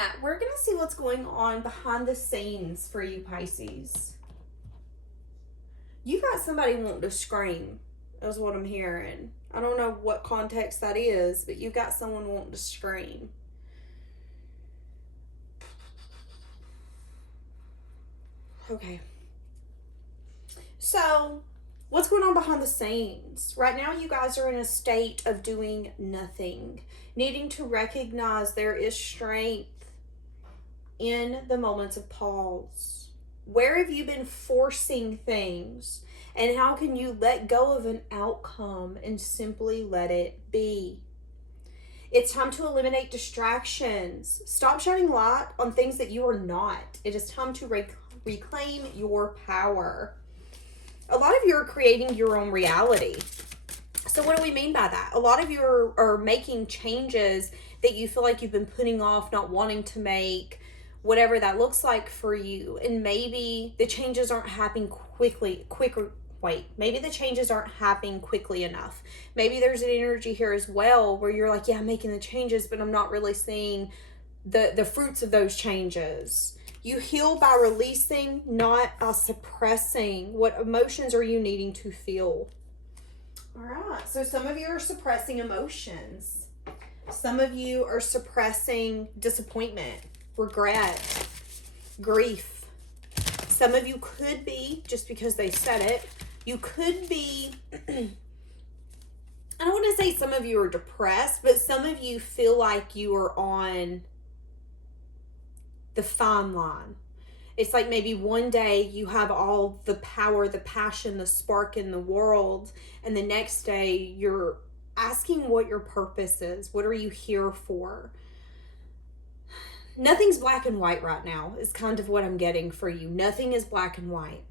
right, we're going to see what's going on behind the scenes for you, Pisces. You got somebody wanting to scream, is what I'm hearing. I don't know what context that is, but you've got someone wanting to scream. Okay. So, what's going on behind the scenes? Right now, you guys are in a state of doing nothing, needing to recognize there is strength in the moments of pause. Where have you been forcing things? And how can you let go of an outcome and simply let it be? It's time to eliminate distractions. Stop shining light on things that you are not. It is time to reclaim your power. A lot of you are creating your own reality. So what do we mean by that? A lot of you are making changes that you feel like you've been putting off, not wanting to make, whatever that looks like for you. And maybe the changes aren't happening maybe the changes aren't happening quickly enough. Maybe there's an energy here as well where you're like, yeah, I'm making the changes, but I'm not really seeing the fruits of those changes. You heal by releasing, not by suppressing. What emotions are you needing to feel? All right, so some of you are suppressing emotions. Some of you are suppressing disappointment, regret, grief. Some of you could be, just because they said it, you could be, I don't want to say some of you are depressed, but some of you feel like you are on the fine line. It's like maybe one day you have all the power, the passion, the spark in the world, and the next day you're asking what your purpose is. What are you here for? Nothing's black and white right now is kind of what I'm getting for you. Nothing is black and white.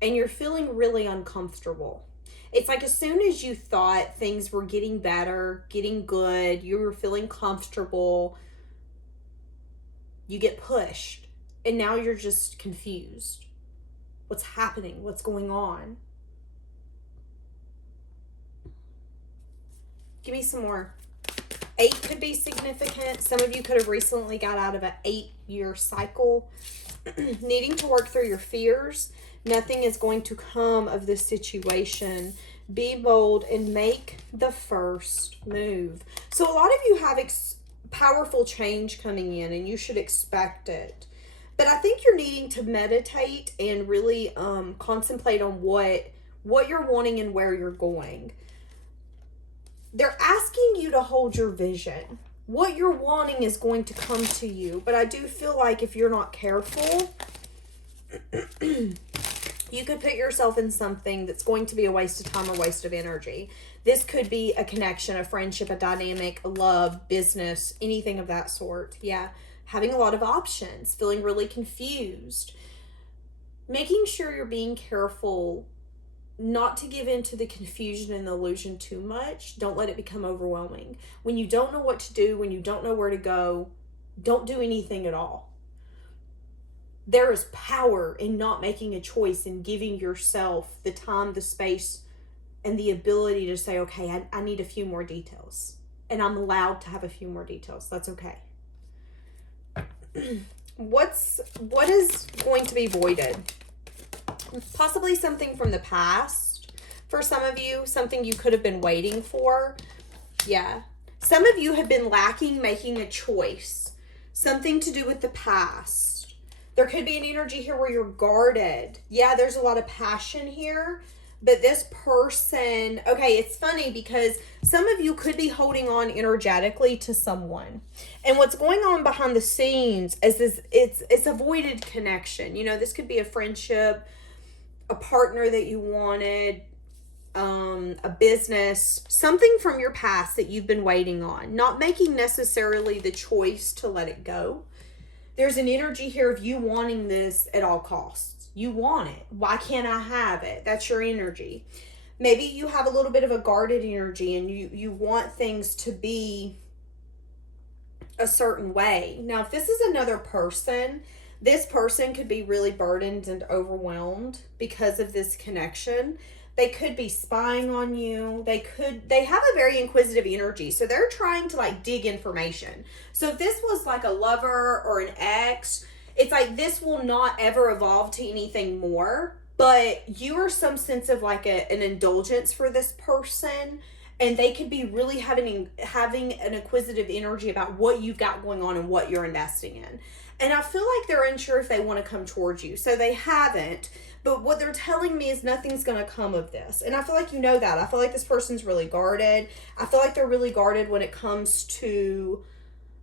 And you're feeling really uncomfortable. It's like as soon as you thought things were getting better, getting good, you were feeling comfortable, you get pushed. And now you're just confused. What's happening? What's going on? Give me some more. 8 could be significant. Some of you could have recently got out of an 8-year cycle. Needing to work through your fears. Nothing is going to come of this situation. Be bold and make the first move. So a lot of you have powerful change coming in and you should expect it. But I think you're needing to meditate and really contemplate on what you're wanting and where you're going. They're asking you to hold your vision. What you're wanting is going to come to you. But I do feel like if you're not careful, you could put yourself in something that's going to be a waste of time or waste of energy. This could be a connection, a friendship, a dynamic, a love, business, anything of that sort. Yeah. Having a lot of options, feeling really confused. Making sure you're being careful not to give in to the confusion and the illusion too much. Don't let it become overwhelming. When you don't know what to do, when you don't know where to go, don't do anything at all. There is power in not making a choice and giving yourself the time, the space, and the ability to say, okay, I need a few more details. And I'm allowed to have a few more details. That's okay. What is going to be voided? Possibly something from the past. For some of you, something you could have been waiting for. Yeah. Some of you have been lacking making a choice. Something to do with the past. There could be an energy here where you're guarded. Yeah, there's a lot of passion here. But this person, okay, it's funny because some of you could be holding on energetically to someone. And what's going on behind the scenes is this, it's a voided connection. You know, this could be a friendship, a partner that you wanted, a business, something from your past that you've been waiting on. Not making necessarily the choice to let it go. There's an energy here of you wanting this at all costs. You want it. Why can't I have it? That's your energy. Maybe you have a little bit of a guarded energy and you want things to be a certain way. Now, if this is another person, this person could be really burdened and overwhelmed because of this connection. They could be spying on you. They have a very inquisitive energy. So they're trying to like dig information. So if this was like a lover or an ex, it's like this will not ever evolve to anything more. But you are some sense of like an indulgence for this person. And they could be really having an inquisitive energy about what you've got going on and what you're investing in. And I feel like they're unsure if they want to come towards you. So they haven't. But what they're telling me is nothing's going to come of this. And I feel like you know that. I feel like this person's really guarded. I feel like they're really guarded when it comes to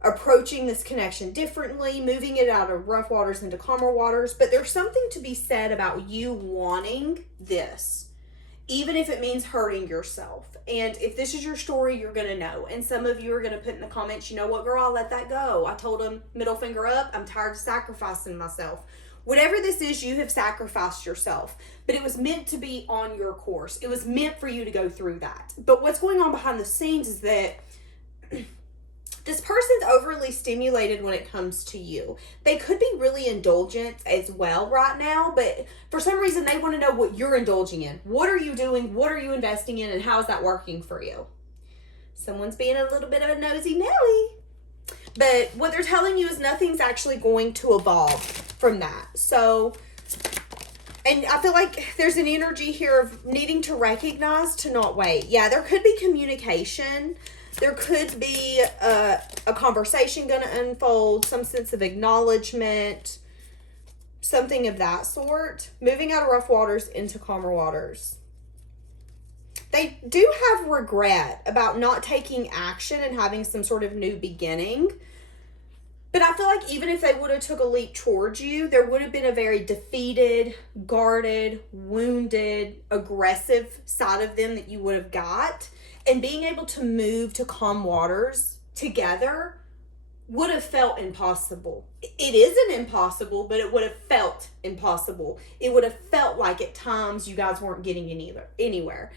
approaching this connection differently, moving it out of rough waters into calmer waters. But there's something to be said about you wanting this, even if it means hurting yourself. And if this is your story, you're going to know. And some of you are going to put in the comments, you know what, girl, I'll let that go. I told him, middle finger up, I'm tired of sacrificing myself. Whatever this is, you have sacrificed yourself. But it was meant to be on your course. It was meant for you to go through that. But what's going on behind the scenes is that this person's overly stimulated when it comes to you. They could be really indulgent as well right now, but for some reason they want to know what you're indulging in. What are you doing? What are you investing in? And how is that working for you? Someone's being a little bit of a nosy Nelly. But what they're telling you is nothing's actually going to evolve from that. So, and I feel like there's an energy here of needing to recognize to not wait. Yeah, there could be communication. There could be a conversation going to unfold, some sense of acknowledgement, something of that sort. Moving out of rough waters into calmer waters. They do have regret about not taking action and having some sort of new beginning. But I feel like even if they would have took a leap towards you, there would have been a very defeated, guarded, wounded, aggressive side of them that you would have got. And being able to move to calm waters together would have felt impossible. It isn't impossible, but it would have felt impossible. It would have felt like at times you guys weren't getting anywhere.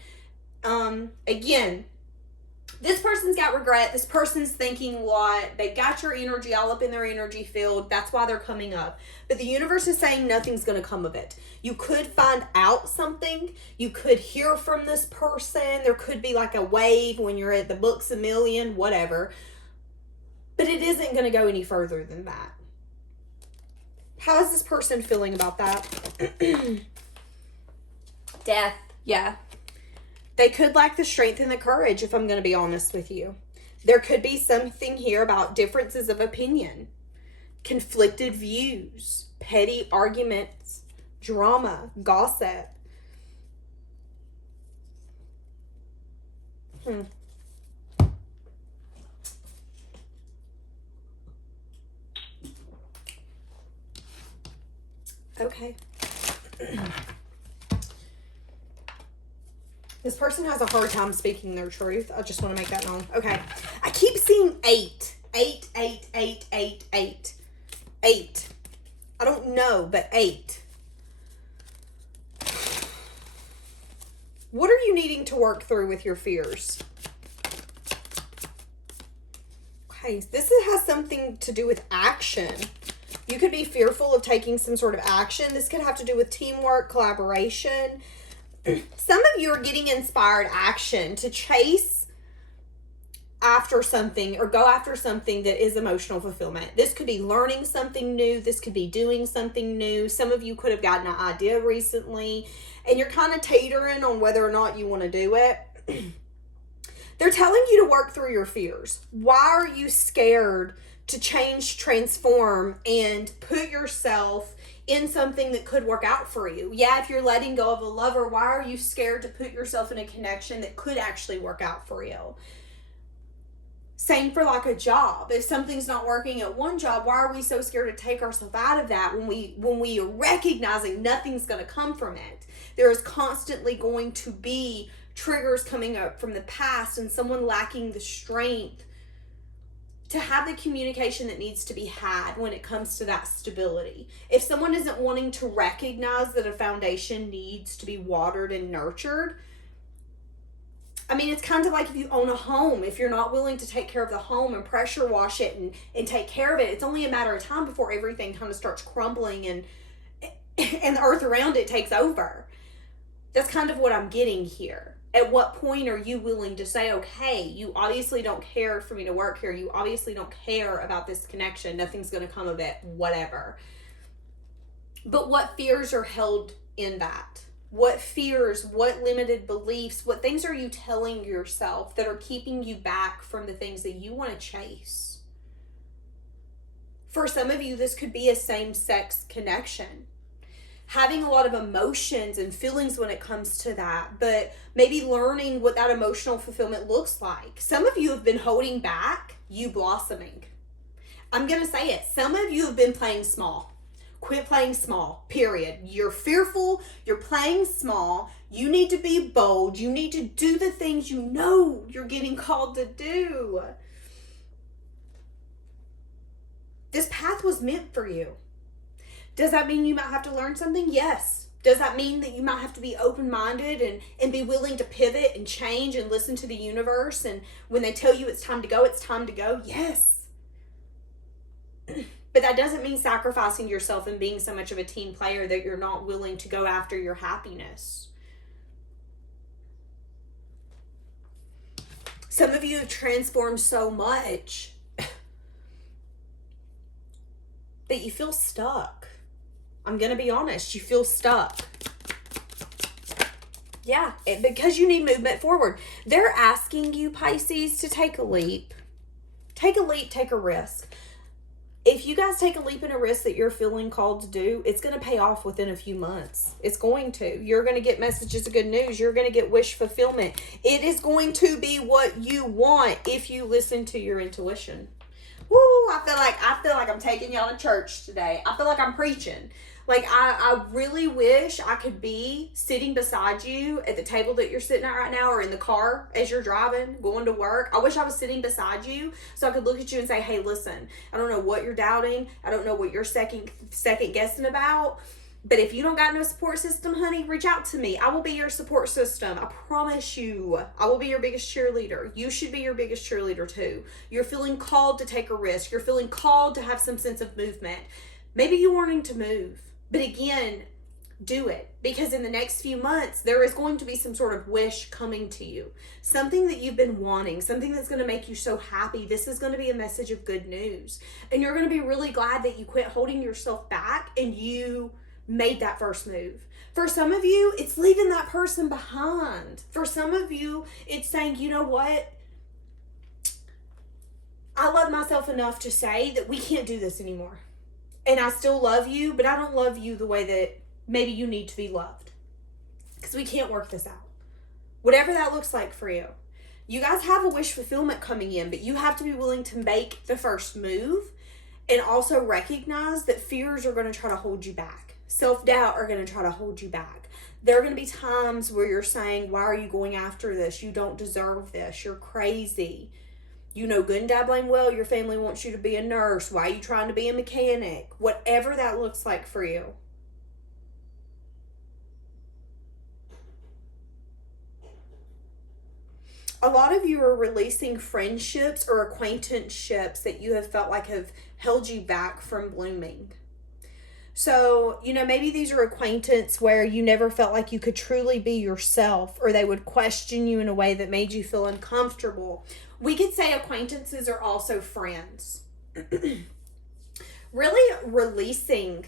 Again, this person's got regret. This person's thinking what? They got your energy all up in their energy field. That's why they're coming up. But the universe is saying nothing's going to come of it. You could find out something. You could hear from this person. There could be like a wave when you're at the books a million, whatever. But it isn't going to go any further than that. How is this person feeling about that? Death. Yeah. They could lack the strength and the courage, if I'm going to be honest with you. There could be something here about differences of opinion, conflicted views, petty arguments, drama, gossip. Okay. This person has a hard time speaking their truth. I just want to make that known. Okay. I keep seeing 8. 8, 8, 8, 8, 8. 8. I don't know, but 8. What are you needing to work through with your fears? Okay. This has something to do with action. You could be fearful of taking some sort of action. This could have to do with teamwork, collaboration. Some of you are getting inspired action to chase after something or go after something that is emotional fulfillment. This could be learning something new. This could be doing something new. Some of you could have gotten an idea recently and you're kind of teetering on whether or not you want to do it. They're telling you to work through your fears. Why are you scared to change, transform, and put yourself in something that could work out for you? Yeah, if you're letting go of a lover, why are you scared to put yourself in a connection that could actually work out for you? Same for like a job. If something's not working at one job, why are we so scared to take ourselves out of that when we are recognizing nothing's going to come from it? There is constantly going to be triggers coming up from the past and someone lacking the strength to have the communication that needs to be had when it comes to that stability. If someone isn't wanting to recognize that a foundation needs to be watered and nurtured, I mean, it's kind of like if you own a home. If you're not willing to take care of the home and pressure wash it and take care of it, it's only a matter of time before everything kind of starts crumbling and the earth around it takes over. That's kind of what I'm getting here. At what point are you willing to say, okay, you obviously don't care for me to work here. You obviously don't care about this connection. Nothing's going to come of it, whatever. But what fears are held in that? What fears, what limited beliefs, what things are you telling yourself that are keeping you back from the things that you want to chase? For some of you, this could be a same-sex connection. Having a lot of emotions and feelings when it comes to that, but maybe learning what that emotional fulfillment looks like. Some of you have been holding back you blossoming. I'm going to say it. Some of you have been playing small. Quit playing small, period. You're fearful. You're playing small. You need to be bold. You need to do the things you know you're getting called to do. This path was meant for you. Does that mean you might have to learn something? Yes. Does that mean that you might have to be open-minded and be willing to pivot and change and listen to the universe? And when they tell you it's time to go, it's time to go? Yes. But that doesn't mean sacrificing yourself and being so much of a team player that you're not willing to go after your happiness. Some of you have transformed so much that you feel stuck. I'm going to be honest, you feel stuck. Yeah, because you need movement forward. They're asking you, Pisces, to take a leap. Take a leap, take a risk. If you guys take a leap and a risk that you're feeling called to do, it's going to pay off within a few months. It's going to. You're going to get messages of good news. You're going to get wish fulfillment. It is going to be what you want if you listen to your intuition. Woo, I feel like I'm taking y'all to church today. I feel like I'm preaching. Like, I really wish I could be sitting beside you at the table that you're sitting at right now, or in the car as you're driving, going to work. I wish I was sitting beside you so I could look at you and say, hey, listen, I don't know what you're doubting. I don't know what you're second guessing about. But if you don't got no support system, honey, reach out to me. I will be your support system. I promise you. I will be your biggest cheerleader. You should be your biggest cheerleader too. You're feeling called to take a risk. You're feeling called to have some sense of movement. Maybe you're wanting to move. But again, do it. Because in the next few months, there is going to be some sort of wish coming to you. Something that you've been wanting. Something that's going to make you so happy. This is going to be a message of good news. And you're going to be really glad that you quit holding yourself back and you made that first move. For some of you, it's leaving that person behind. For some of you, it's saying, you know what? I love myself enough to say that we can't do this anymore. And I still love you, but I don't love you the way that maybe you need to be loved. Because we can't work this out. Whatever that looks like for you. You guys have a wish fulfillment coming in, but you have to be willing to make the first move and also recognize that fears are going to try to hold you back. Self-doubt are going to try to hold you back. There are going to be times where you're saying, why are you going after this? You don't deserve this. You're crazy. You know good and dabbling well your family wants you to be a nurse. Why are you trying to be a mechanic? Whatever that looks like for you. A lot of you are releasing friendships or acquaintanceships that you have felt like have held you back from blooming. So, you know, maybe these are acquaintances where you never felt like you could truly be yourself, or they would question you in a way that made you feel uncomfortable. We could say acquaintances are also friends. Really releasing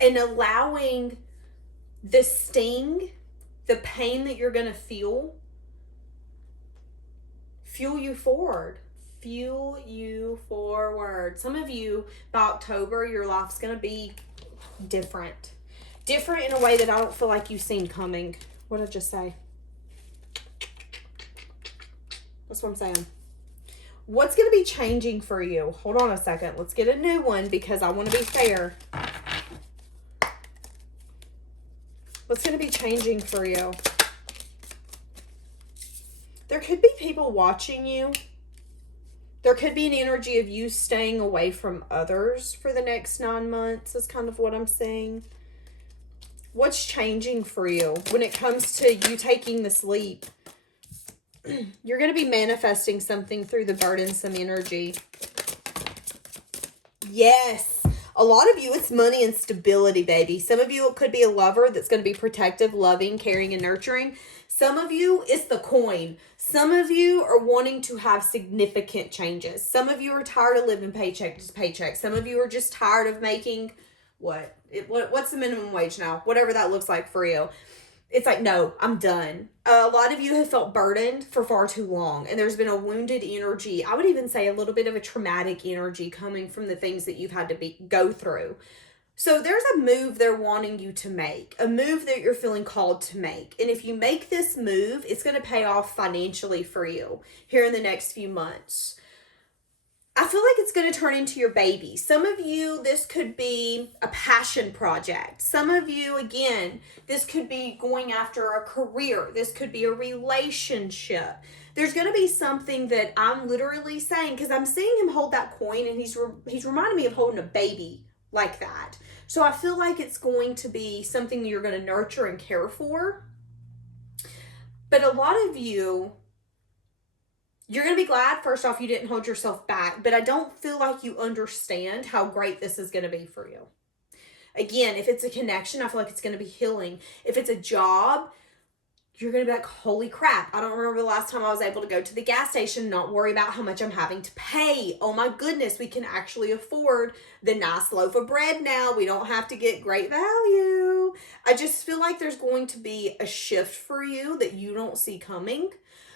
and allowing the sting, the pain that you're going to fuel you forward. Fuel you forward. Some of you, by October, your life's going to be different in a way that I don't feel like you've seen coming. What did I just say? That's what I'm saying. What's going to be changing for you? Hold on a second. Let's get a new one because I want to be fair. What's going to be changing for you? There could be people watching you. There could be an energy of you staying away from others for the next 9 months is kind of what I'm saying. What's changing for you when it comes to you taking this leap? You're going to be manifesting something through the burdensome energy. Yes. A lot of you, it's money and stability, baby. Some of you, it could be a lover that's going to be protective, loving, caring, and nurturing. Some of you, it's the coin. Some of you are wanting to have significant changes. Some of you are tired of living paycheck to paycheck. Some of you are just tired of making what's the minimum wage now? Whatever that looks like for you. It's like, no, I'm done. A lot of you have felt burdened for far too long, and there's been a wounded energy. I would even say a little bit of a traumatic energy coming from the things that you've had to go through. So there's a move they're wanting you to make, a move that you're feeling called to make. And if you make this move, it's going to pay off financially for you here in the next few months. I feel like it's going to turn into your baby. Some of you, this could be a passion project. Some of you, again, this could be going after a career. This could be a relationship. There's going to be something that I'm literally saying, because I'm seeing him hold that coin, and he's reminding me of holding a baby like that. So I feel like it's going to be something you're going to nurture and care for. But a lot of you, you're going to be glad, first off, you didn't hold yourself back, but I don't feel like you understand how great this is going to be for you. Again, if it's a connection, I feel like it's going to be healing. If it's a job, you're going to be like, holy crap, I don't remember the last time I was able to go to the gas station, not worry about how much I'm having to pay. Oh my goodness, we can actually afford the nice loaf of bread now. We don't have to get great value. I just feel like there's going to be a shift for you that you don't see coming.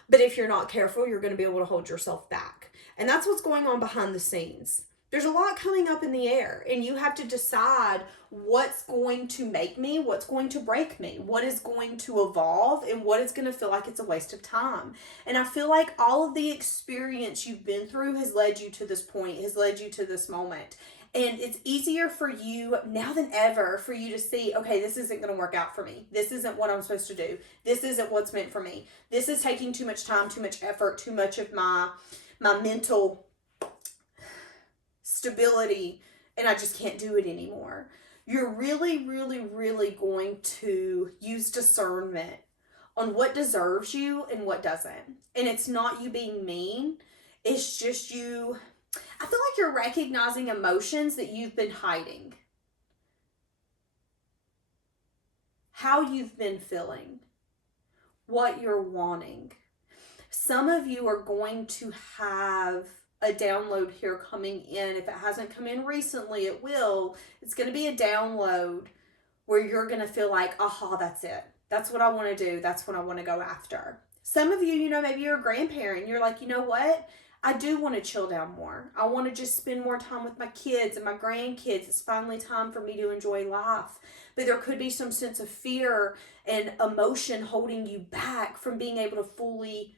But if you're not careful, you're going to be able to hold yourself back. And that's what's going on behind the scenes. There's a lot coming up in the air, and you have to decide what's going to make me, what's going to break me, what is going to evolve, and what is going to feel like it's a waste of time. And I feel like all of the experience you've been through has led you to this point, has led you to this moment. And it's easier for you now than ever for you to see, okay, this isn't going to work out for me. This isn't what I'm supposed to do. This isn't what's meant for me. This is taking too much time, too much effort, too much of my mental stability, and I just can't do it anymore. You're really, really, really going to use discernment on what deserves you and what doesn't. And it's not you being mean. It's just you. I feel like you're recognizing emotions that you've been hiding. How you've been feeling. What you're wanting. Some of you are going to have a download here coming in. If it hasn't come in recently, it will. It's going to be a download where you're going to feel like, aha, that's it. That's what I want to do. That's what I want to go after. Some of you, maybe you're a grandparent and you're like, you know what? I do want to chill down more. I want to just spend more time with my kids and my grandkids. It's finally time for me to enjoy life. But there could be some sense of fear and emotion holding you back from being able to fully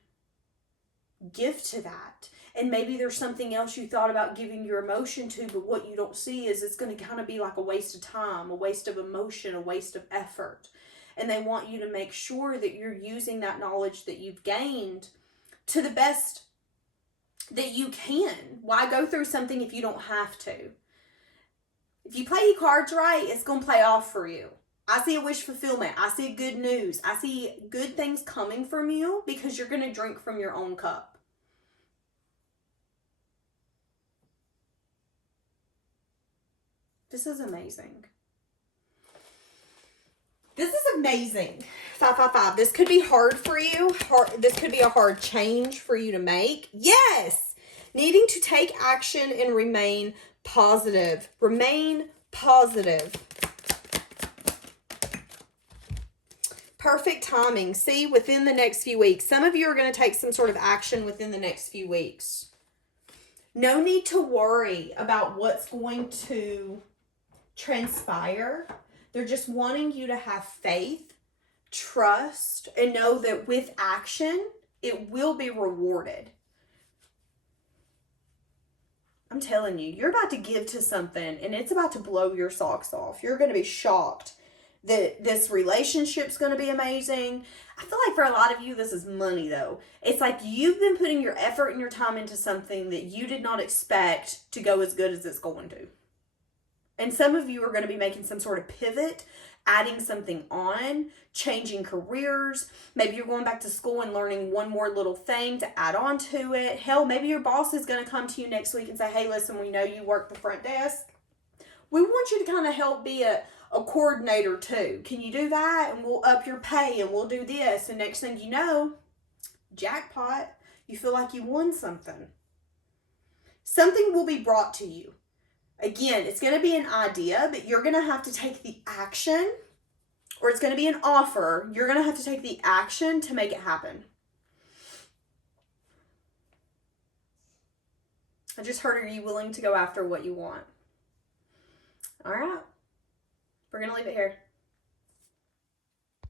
give to that. And maybe there's something else you thought about giving your emotion to, but what you don't see is it's going to kind of be like a waste of time, a waste of emotion, a waste of effort. And they want you to make sure that you're using that knowledge that you've gained to the best that you can. Why go through something if you don't have to? If you play your cards right, it's going to play off for you. I see a wish fulfillment. I see good news. I see good things coming from you because you're going to drink from your own cup. This is amazing. This is amazing. 555. This could be hard for you. This could be a hard change for you to make. Yes. Needing to take action and remain positive. Remain positive. Perfect timing. See, within the next few weeks. Some of you are going to take some sort of action within the next few weeks. No need to worry about what's going to transpire. They're just wanting you to have faith, trust, and know that with action, it will be rewarded. I'm telling you, you're about to give to something and it's about to blow your socks off. You're going to be shocked that this relationship's going to be amazing. I feel like for a lot of you, this is money though. It's like you've been putting your effort and your time into something that you did not expect to go as good as it's going to. And some of you are going to be making some sort of pivot, adding something on, changing careers. Maybe you're going back to school and learning one more little thing to add on to it. Hell, maybe your boss is going to come to you next week and say, hey, listen, we know you work the front desk. We want you to kind of help be a coordinator too. Can you do that? And we'll up your pay and we'll do this. And next thing you know, jackpot, you feel like you won something. Something will be brought to you. Again, it's going to be an idea, but you're going to have to take the action, or it's going to be an offer. You're going to have to take the action to make it happen. I just heard, are you willing to go after what you want? All right. We're going to leave it here.